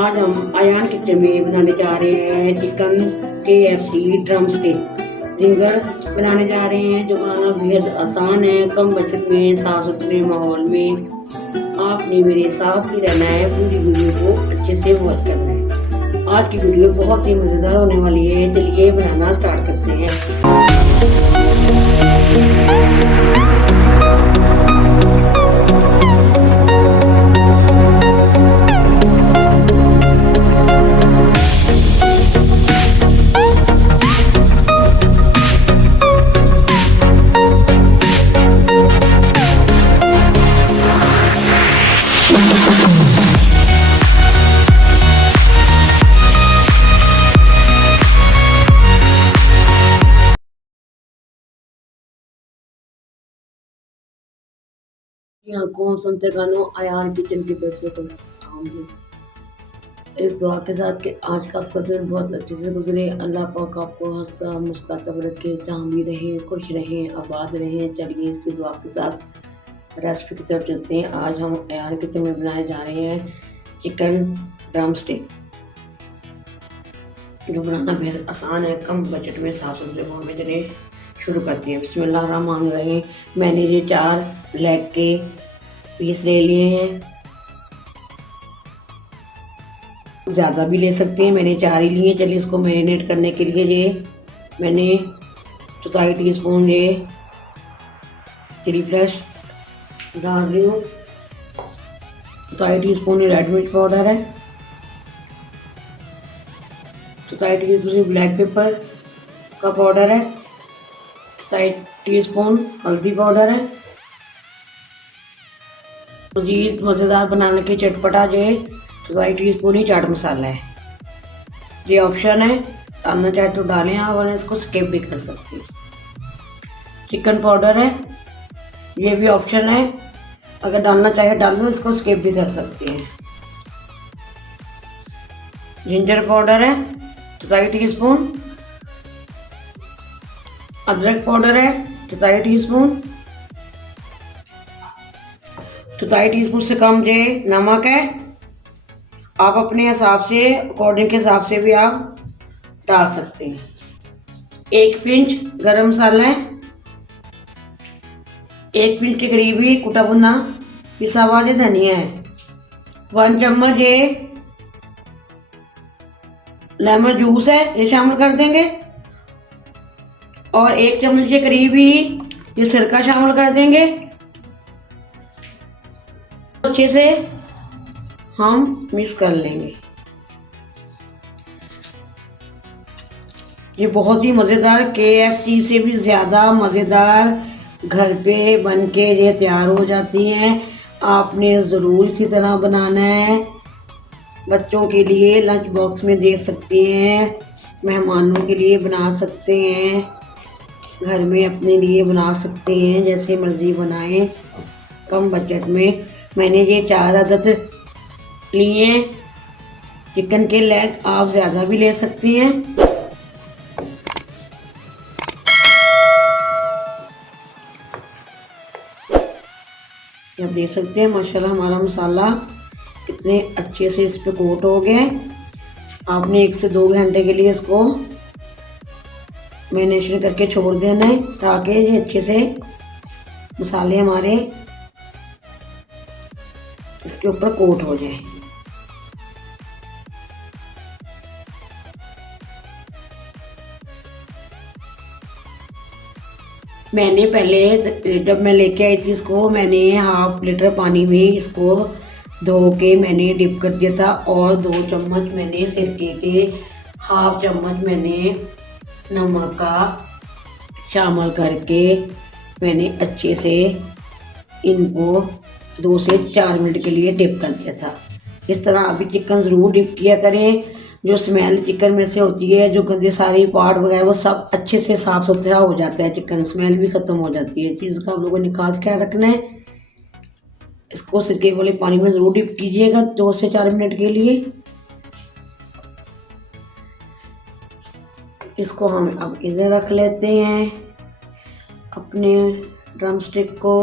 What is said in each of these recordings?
आज हम आयान किचन में बनाने जा रहे हैं chicken KFC drum stick ginger बनाने जा रहे हैं, जो बनाना बेहद आसान है, कम बजट में, साफ सुथरे माहौल में। आपने मेरे साथ ही रहना है, पूरी वीडियो को अच्छे से वॉच करना है। आज की वीडियो बहुत ही मज़ेदार होने वाली है। चलिए बनाना स्टार्ट करते हैं। कौन सुनते गानों आयान किचन की तरफ से तुम इस दुआ के साथ कि आज का आपका दिन बहुत अच्छे से गुजरे। अल्लाह पाक आपको हंसता मुस्कुराता रखे, जहाँ भी रहें, खुश रहें, आबाद रहें। चलिए इसी दुआ के साथ रेसिपी की तरफ चलते हैं। आज हम आयान किचन में बनाए जा रहे हैं चिकन ड्रम स्टिक, जो बनाना बेहद आसान है, कम बजट में, साफ सुथरे माहौल में। चलिए शुरू करते हैं। बिस्मिल्लाह रहमान रहीम। मैंने ये 4 लेग के पीस ले लिए हैं, ज़्यादा भी ले सकते हैं, मैंने 4 ही लिए। चलिए इसको मैरिनेट करने के लिए ये मैंने 4 टीस्पून ये चिली फ्लेक्स डाल रही हूँ। 4 टीस्पून रेड मिर्च पाउडर है, 4 टीस्पून ब्लैक पेपर का पाउडर है, 4 टीस्पून हल्दी पाउडर है। मज़ीद मज़ेदार बनाने के चटपटा जो 4 टीस्पून ही चाट मसाला है। ये ऑप्शन है, डालना चाहे तो डालें आप, और इसको स्किप भी कर सकते हैं। चिकन पाउडर है, ये भी ऑप्शन है, अगर डालना चाहे डाल लो, इसको स्किप भी कर सकते हैं। जिंजर पाउडर है 4 टीस्पून, अदरक पाउडर है 4 टीस्पून, 4 टीस्पून से कम जो नमक है। आप अपने हिसाब से, अकॉर्डिंग के हिसाब से भी आप डाल सकते हैं। 1 पिंच गरम मसाला है, 1 पिंच के करीब ही कुटा भुना पिसा हुआ धनिया है। 1 चम्मच ये लेमन जूस है, ये शामिल कर देंगे, और 1 चम्मच के करीब ही ये सिरका शामिल कर देंगे। अच्छे से हम मिक्स कर लेंगे। ये बहुत ही मज़ेदार, KFC से भी ज़्यादा मज़ेदार घर पे बन के ये तैयार हो जाती हैं। आपने ज़रूर इसी तरह बनाना है। बच्चों के लिए लंच बॉक्स में दे सकते हैं, मेहमानों के लिए बना सकते हैं, घर में अपने लिए बना सकते हैं, जैसे मर्ज़ी बनाएं, कम बजट में। मैंने ये 4 अदद लिए चिकन के लेग, आप ज़्यादा भी ले सकते हैं। आप देख सकते हैं माशाल्लाह हमारा मसाला कितने अच्छे से इस पे कोट हो गए। आपने 1 से 2 घंटे के लिए इसको मैरिनेशन करके छोड़ देना है, ताकि ये अच्छे से मसाले हमारे इसके ऊपर कोट हो जाए। मैंने पहले जब मैं लेके आई थी इसको, मैंने 1/2 लीटर पानी में इसको धो के मैंने डिप कर दिया था, और 2 चम्मच मैंने सिरके के, 1/2 चम्मच मैंने नमक का शामिल करके मैंने अच्छे से इनको 2 से 4 मिनट के लिए डिप कर दिया था। इस तरह अभी चिकन ज़रूर डिप किया करें। जो स्मेल चिकन में से होती है, जो गंदे सारे पार्ट वगैरह, वो सब अच्छे से साफ़ सुथरा हो जाता है, चिकन स्मेल भी ख़त्म हो जाती है। चीज़ का आप लोगों ने खास ख्याल रखना है। इसको सिरके वाले पानी में ज़रूर डिप कीजिएगा 2 से 4 मिनट के लिए। इसको हम अब इधर रख लेते हैं अपने ड्रम स्टिक को,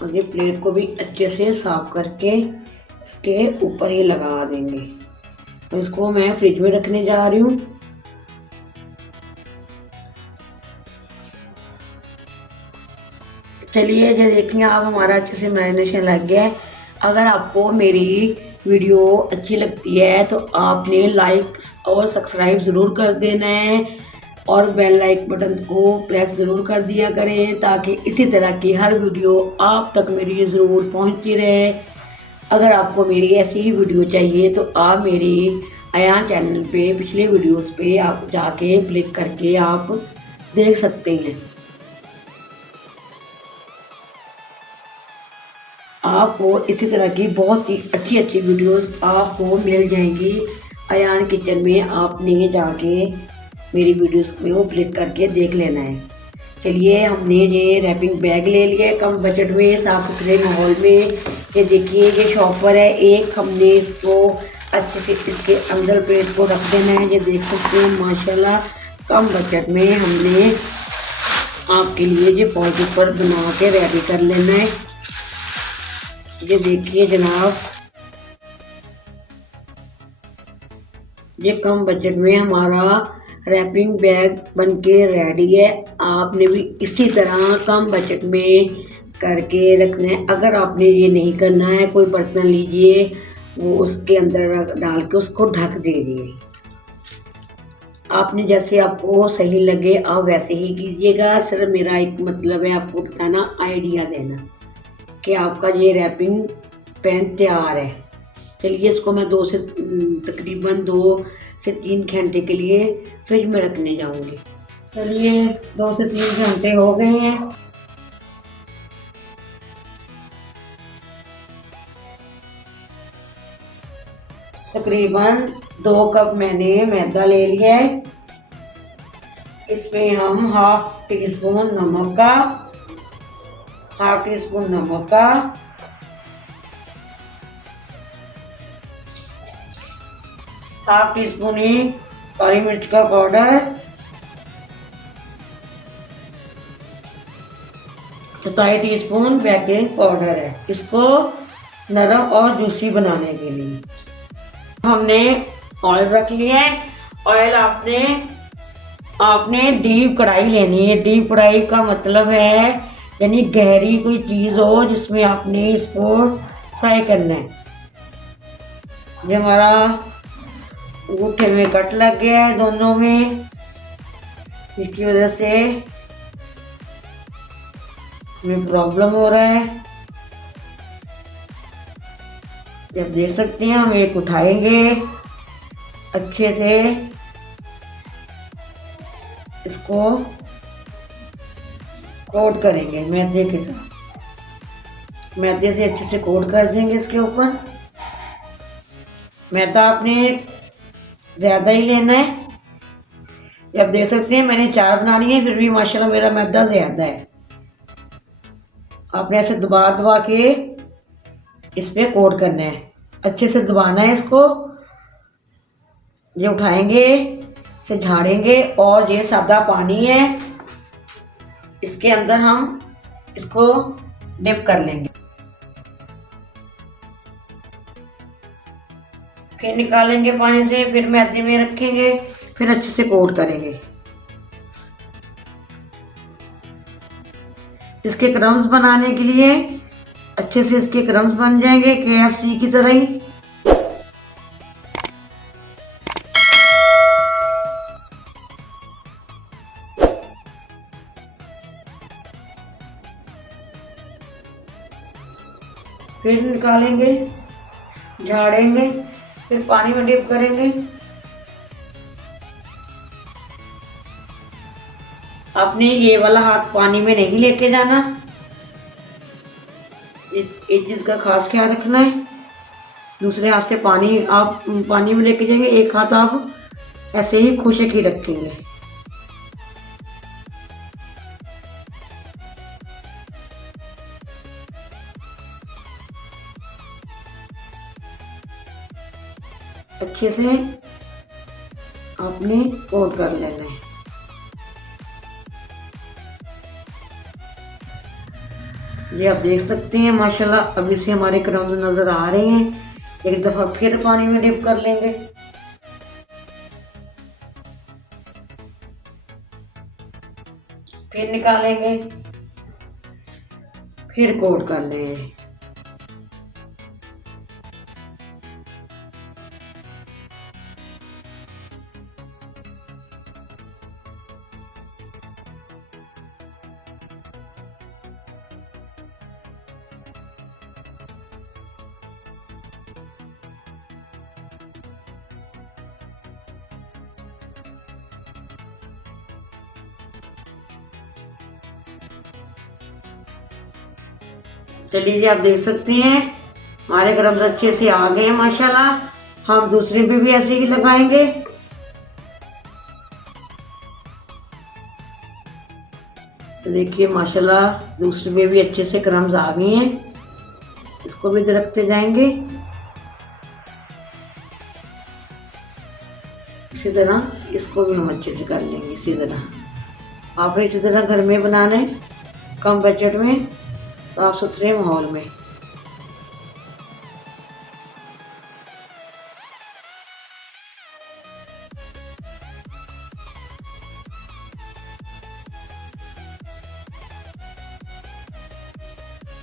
और ये प्लेट को भी अच्छे से साफ करके के ऊपर ही लगा देंगे। तो इसको मैं फ्रिज में रखने जा रही हूँ। चलिए ये देखिए आप हमारा अच्छे से मैरिनेशन लग गया है। अगर आपको मेरी वीडियो अच्छी लगती है तो आपने लाइक और सब्सक्राइब ज़रूर कर देना है और बेल लाइक बटन को प्रेस ज़रूर कर दिया करें ताकि इसी तरह की हर वीडियो आप तक मेरी ज़रूर पहुंचती रहे। अगर आपको मेरी ऐसी ही वीडियो चाहिए तो आप मेरी अयान चैनल पे पिछले वीडियोस पे आप जाके क्लिक करके आप देख सकते हैं। आपको इसी तरह की बहुत ही अच्छी अच्छी वीडियोस आपको मिल जाएंगी अयान किचन में। आपने जाके मेरी वीडियोस को क्लिक करके देख लेना है। चलिए हमने ये रैपिंग बैग ले लिया है कम बजट में, साफ़ सुथरे माहौल में। ये देखिए ये शॉपर है एक, हमने इसको अच्छे से इसके अंदर प्लेट को रख देना है। ये देख सकते हैं माशाल्लाह कम बजट में हमने आपके लिए ये फॉल पेपर बना के रेडी कर लेना है। ये देखिए जनाब ये कम बजट में हमारा रैपिंग बैग बनके रेडी है। आपने भी इसी तरह कम बजट में करके रखना है। अगर आपने ये नहीं करना है, कोई बर्तन लीजिए वो उसके अंदर डाल के उसको ढक दीजिए। आपने जैसे आपको सही लगे आप वैसे ही कीजिएगा। सिर्फ मेरा एक मतलब है आपको बताना, आइडिया देना कि आपका ये रैपिंग पैन तैयार है। चलिए इसको मैं तकरीबन 2 से 3 घंटे के लिए फ्रिज में रखने जाऊंगी। चलिए 2 से 3 घंटे हो गए हैं। तकरीबन 2 कप मैंने मैदा ले लिया है। इसमें हम हाफ टी स्पून नमक का, हाफ टी स्पून नमक का, हाफ टी स्पून ही काली मिर्च का पाउडर, 1/4 टीस्पून बेकिंग पाउडर है इसको नरम और जूसी बनाने के लिए। हमने ऑयल रख लिया है। ऑयल आपने डीप कढ़ाई लेनी है। डीप कढ़ाई का मतलब है यानी गहरी कोई चीज़ हो जिसमें आपने इसको फ्राई करना है। ये हमारा अंगूठे में कट लग गया है दोनों में, इसकी वजह से हमें प्रॉब्लम हो रहा है। जब देख सकते हैं हम एक उठाएंगे अच्छे से, इसको कोट करेंगे मैदे के साथ। मैदे से अच्छे से कोट कर देंगे इसके ऊपर। मैदा आपने ज़्यादा ही लेना है। आप देख सकते हैं मैंने 4 बनानी है फिर भी माशाल्लाह मेरा मैदा ज़्यादा है। आपने ऐसे दबा दबा के इस पर कोट करना है, अच्छे से दबाना है इसको। ये उठाएंगे, इसे झाड़ेंगे और ये सादा पानी है इसके अंदर हम इसको डिप कर लेंगे। फिर निकालेंगे पानी से, फिर मैदे में रखेंगे, फिर अच्छे से कोट करेंगे। इसके क्रम्स बनाने के लिए अच्छे से इसके क्रम्स बन जाएंगे KFC की तरह ही। फिर निकालेंगे, झाड़ेंगे, फिर पानी में डिप करेंगे। आपने ये वाला हाथ पानी में नहीं लेके जाना, इस चीज़ का खास ख्याल रखना है। दूसरे हाथ से पानी आप पानी में लेके जाएंगे, एक हाथ आप ऐसे ही खुशक ही रखेंगे। अच्छे से आपने कोट कर लेना है। ये आप देख सकते हैं माशाल्लाह अभी से हमारे क्रम्स नज़र आ रहे हैं। एक दफ़ा फिर पानी में डिप कर लेंगे। फिर निकालेंगे, फिर कोट कर लेंगे। चलिए जी, आप देख सकते हैं हमारे क्रम्स अच्छे से आ गए हैं माशाल्लाह। हम दूसरे पे भी ऐसे ही लगाएंगे। तो देखिए माशाल्लाह दूसरे में भी अच्छे से क्रम्स आ गए हैं। इसको भी रखते जाएंगे। इसी तरह इसको भी हम अच्छे से कर लेंगे। इसी तरह आपने इसी तरह घर में बनाना है, कम बजट में, साफ सुथरे माहौल में।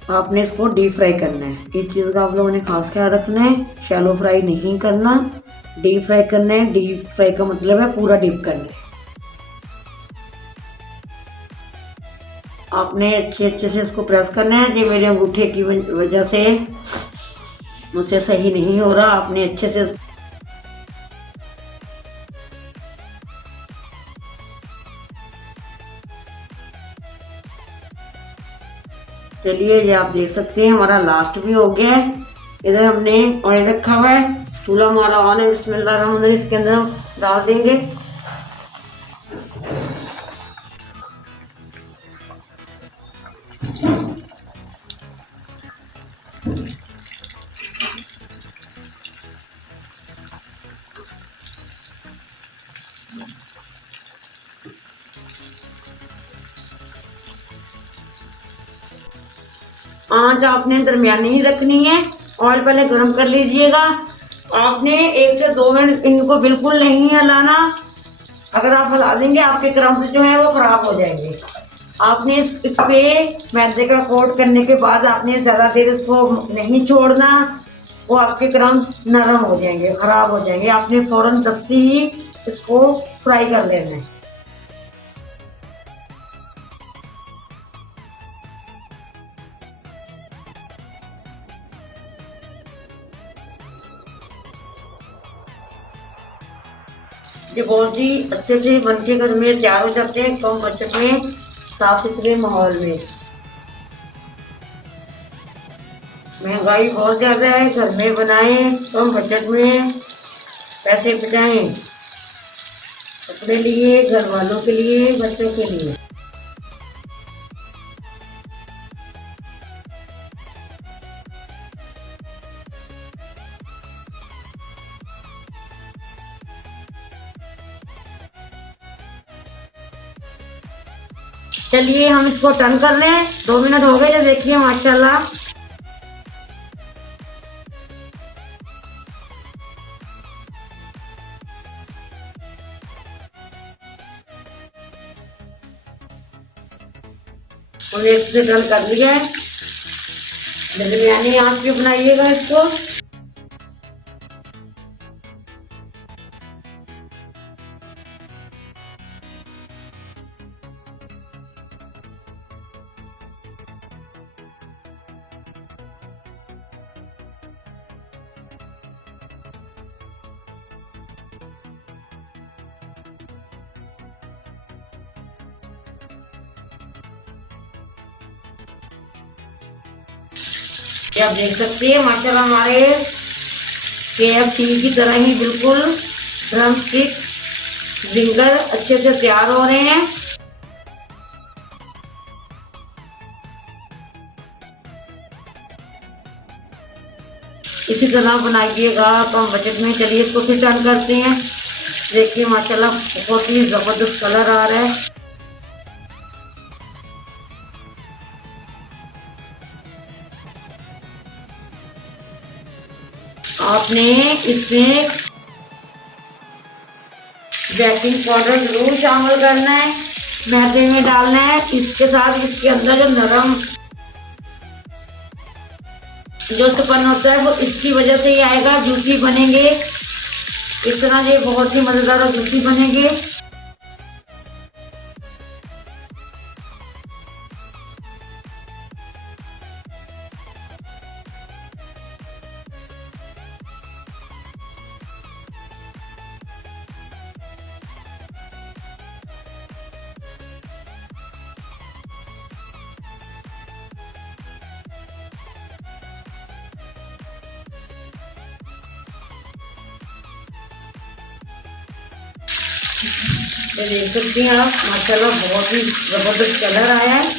आपने इसको डीप फ्राई करना है। इस चीज़ का आप लोगों ने खास ख्याल रखना है, शैलो फ्राई नहीं करना, डीप फ्राई करना है। डीप फ्राई का मतलब है पूरा डीप करना है। आपने अच्छे से इसको प्रेस करना है। ये मेरे अंगूठे की वजह से मुझसे सही नहीं हो रहा। आपने अच्छे से चलिए ये आप देख सकते हैं हमारा लास्ट भी हो गया है। इधर हमने ऑयल रखा हुआ है, चूल्हा हमारा ऑन है। बिस्मिल्लाहिर्रहमानिर्रहीम, इसके अंदर हम डाल देंगे। आंच आपने दरमियानी ही रखनी है। ऑयल पहले गर्म कर लीजिएगा। आपने 1 से 2 मिनट इनको बिल्कुल नहीं हिलाना। अगर आप हिला देंगे आपके क्रम्स जो है वो खराब हो जाएंगे। आपने इस पे मैदे का कोट करने के बाद आपने ज़्यादा देर इसको नहीं छोड़ना, वो आपके क्रम्स नरम हो जाएंगे, खराब हो जाएंगे। आपने फ़ौरन दस्ती ही इसको फ्राई कर लेना है। ये बहुत ही अच्छे से बन के घर में तैयार हो जाते हैं, कम बजट में, साफ सुथरे माहौल में। महंगाई बहुत ज़्यादा है, घर में बनाएं, कम बजट में पैसे बचाएं, अपने लिए, घर वालों के लिए, बच्चों के लिए। चलिए हम इसको टर्न कर लें। 2 मिनट हो गए, ये देखिए माशाल्लाह। हमने इससे टर्न कर लिया है। दरमियानी आंच पे बनाइएगा इसको। ये आप देख सकते हैं माशाल्लाह हमारे KFC की तरह ही बिल्कुल ड्रम स्टिक जिंगर अच्छे से तैयार हो रहे हैं। इसी तरह बनाइएगा कम बजट में। चलिए इसको फिर टर्न करते हैं। देखिए माशाल्लाह बहुत ही ज़बरदस्त कलर आ रहा है। आपने इसमें बेकिंग पाउडर जरूर शामिल करना है, मैदे में डालना है। इसके साथ इसके अंदर जो नरम जो सुकन होता है वो इसकी वजह से ही आएगा, जूसी बनेंगे इस तरह, ये बहुत ही मज़ेदार और जूसी बनेंगे। ये देख सकती हैं आप, माशाल्लाह बहुत ही जबरदस्त कलर आया है।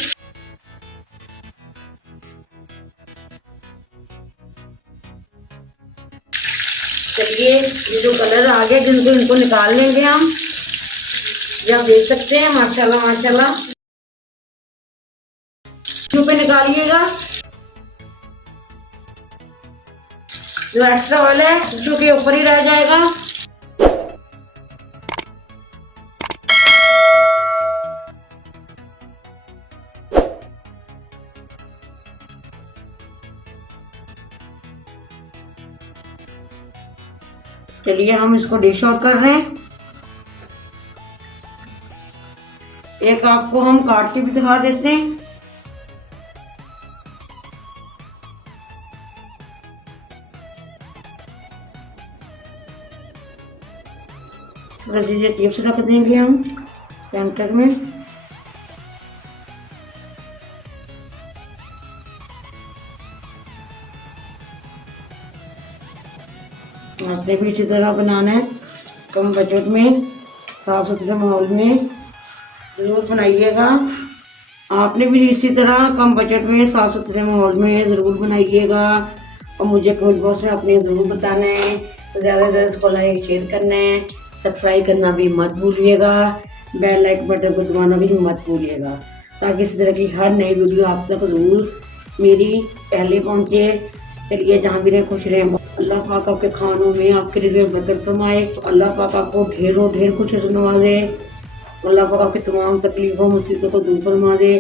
चलिए ये जो कलर आ गया जिनको इनको निकाल लेंगे हम। ये आप देख सकते हैं माशाल्लाह माशाल्लाह। क्यों पे निकालिएगा, जो एक्स्ट्रा ऑयल है टिश्यू के ऊपर ही रह जाएगा। चलिए हम इसको डिश आउट कर रहे हैं। एक आपको हम काट के भी दिखा देते हैं। थोड़ा सी टिप्स रख देंगे हम सेंटर में। आपने भी इसी तरह बनाना है, कम बजट में साफ सुथरे माहौल में ज़रूर बनाइएगा। आपने भी इसी तरह कम बजट में साफ सुथरे माहौल में ज़रूर बनाइएगा और मुझे कमेंट बॉक्स में अपने ज़रूर बताना है। तो ज़्यादा से ज़्यादा इसको लाइक शेयर करना है, सब्सक्राइब करना भी मत भूलिएगा, बेल लाइक बटन को दबाना भी मत भूलिएगा, ताकि इस तरह की हर नई वीडियो आप तक ज़रूर मेरी पहले पहुँचे। चलिए जहाँ भी रहें खुश रहें। अल्लाह पाक आपके खानों में आपके लिए बरकत फरमाए। अल्लाह पाक आपको ढेरों ढेर खुश नवाजे। अल्लाह पाक आपकी तमाम तकलीफ़ों मुसीबतों को दूर फरमा दे।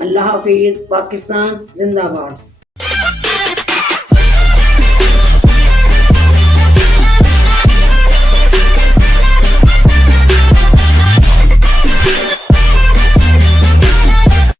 अल्लाह हाफिज़। पाकिस्तान जिंदाबाद।